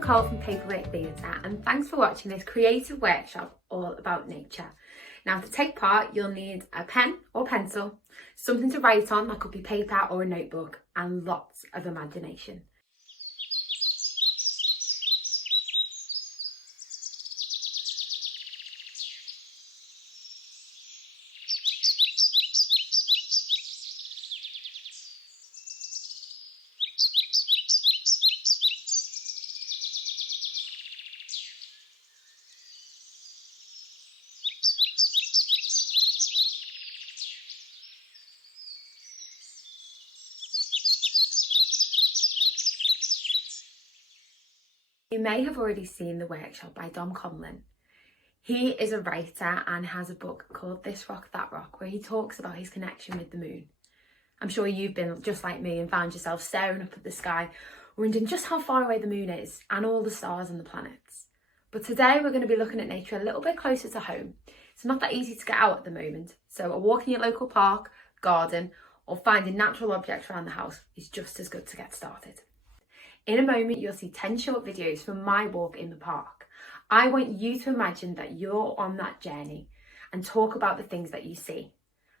Nicole from Paperweight Theatre, and thanks for watching this creative workshop all about nature. Now, to take part, you'll need a pen or pencil, something to write on, that could be paper or a notebook, and lots of imagination. You may have already seen the workshop by Dom Conlon. He is a writer and has a book called This Rock, That Rock, where he talks about his connection with the moon. I'm sure you've been just like me and found yourself staring up at the sky, wondering just how far away the moon is and all the stars and the planets. But today we're going to be looking at nature a little bit closer to home. It's not that easy to get out at the moment, so a walk in your local park, garden, or finding natural objects around the house is just as good to get started. In a moment, you'll see 10 short videos from my walk in the park. I want you to imagine that you're on that journey and talk about the things that you see.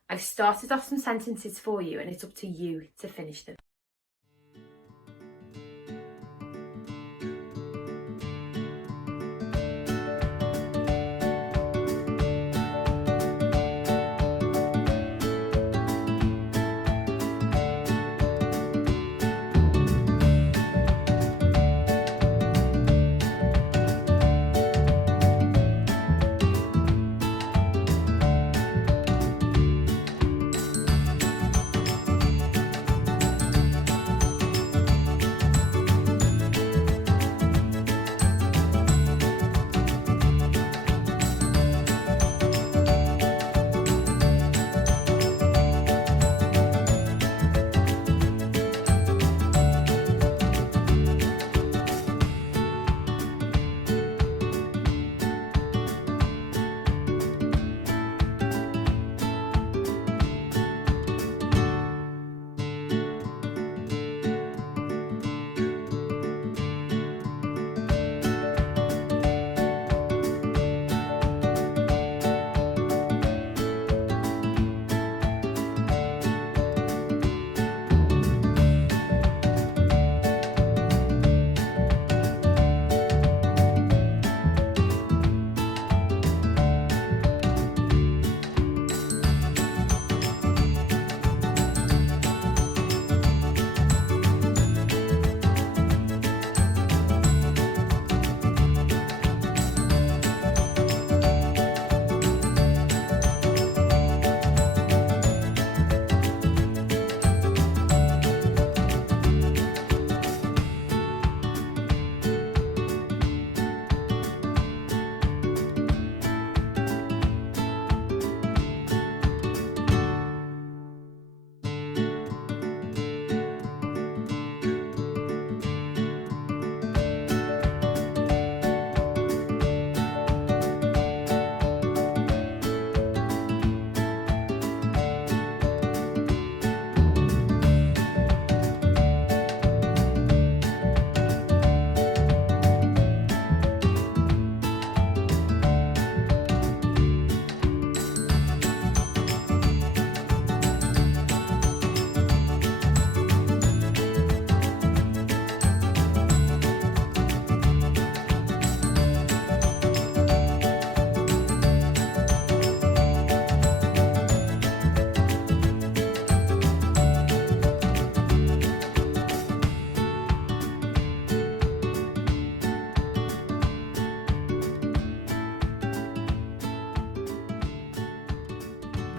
I've started off some sentences for you and it's up to you to finish them.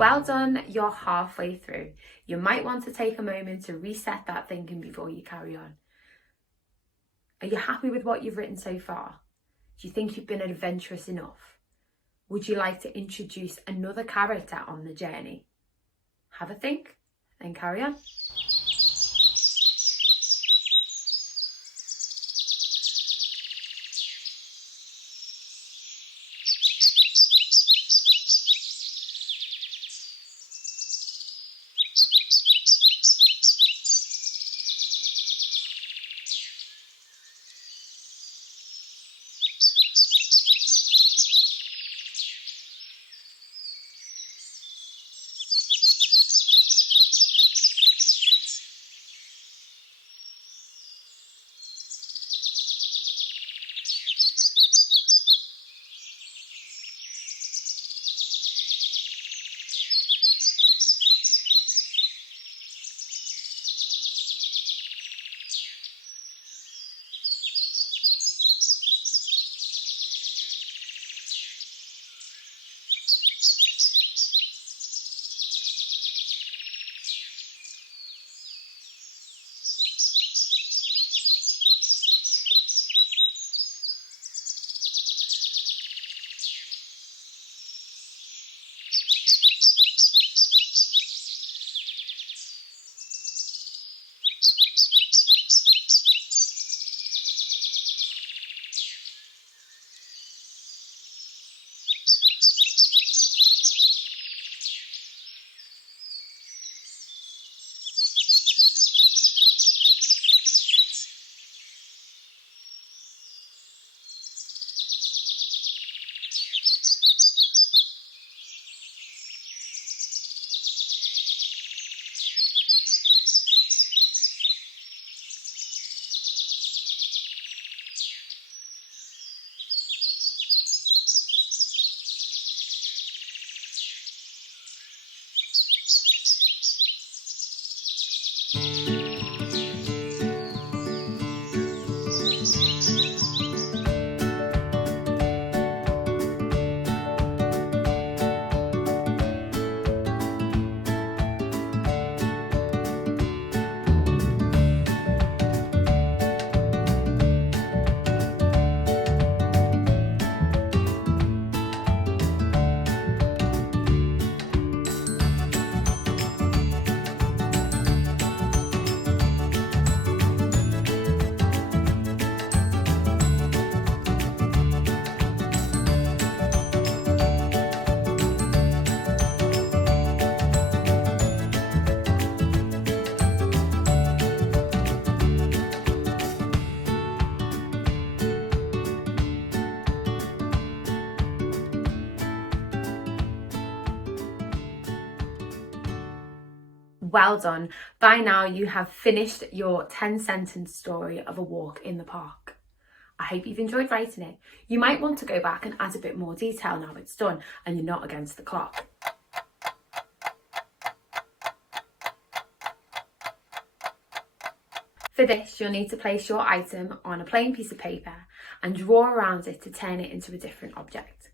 Well done, you're halfway through. You might want to take a moment to reset that thinking before you carry on. Are you happy with what you've written so far? Do you think you've been adventurous enough? Would you like to introduce another character on the journey? Have a think, then carry on. Well done. By now you have finished your 10-sentence story of a walk in the park. I hope you've enjoyed writing it. You might want to go back and add a bit more detail now it's done and you're not against the clock. For this, you'll need to place your item on a plain piece of paper and draw around it to turn it into a different object.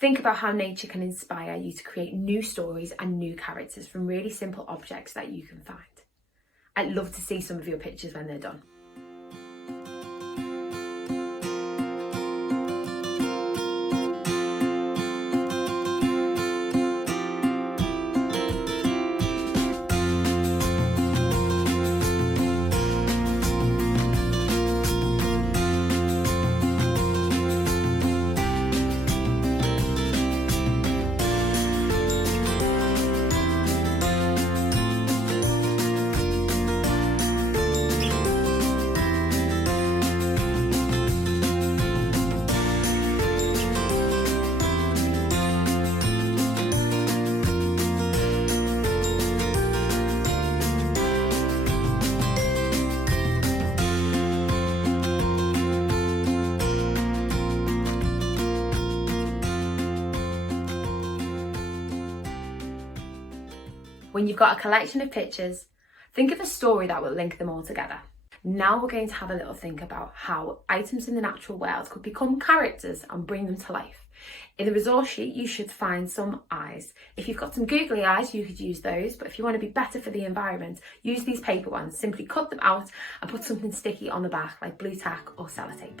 Think about how nature can inspire you to create new stories and new characters from really simple objects that you can find. I'd love to see some of your pictures when they're done. When you've got a collection of pictures, think of a story that will link them all together. Now we're going to have a little think about how items in the natural world could become characters and bring them to life. In the resource sheet, you should find some eyes. If you've got some googly eyes, you could use those, but if you want to be better for the environment, use these paper ones. Simply cut them out and put something sticky on the back like blue tack or sellotape.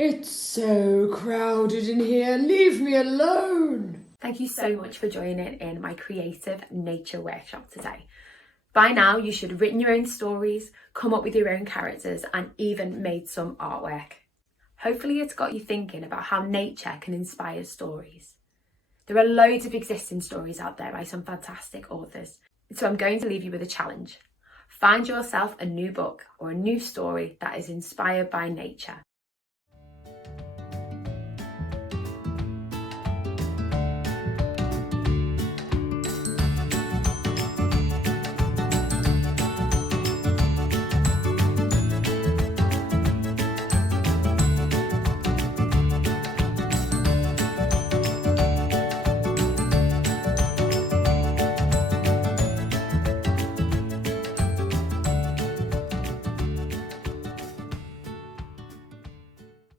It's so crowded in here, leave me alone. Thank you so much for joining in my creative nature workshop today. By now you should have written your own stories, come up with your own characters and even made some artwork. Hopefully it's got you thinking about how nature can inspire stories. There are loads of existing stories out there by some fantastic authors, so I'm going to leave you with a challenge. Find yourself a new book or a new story that is inspired by nature.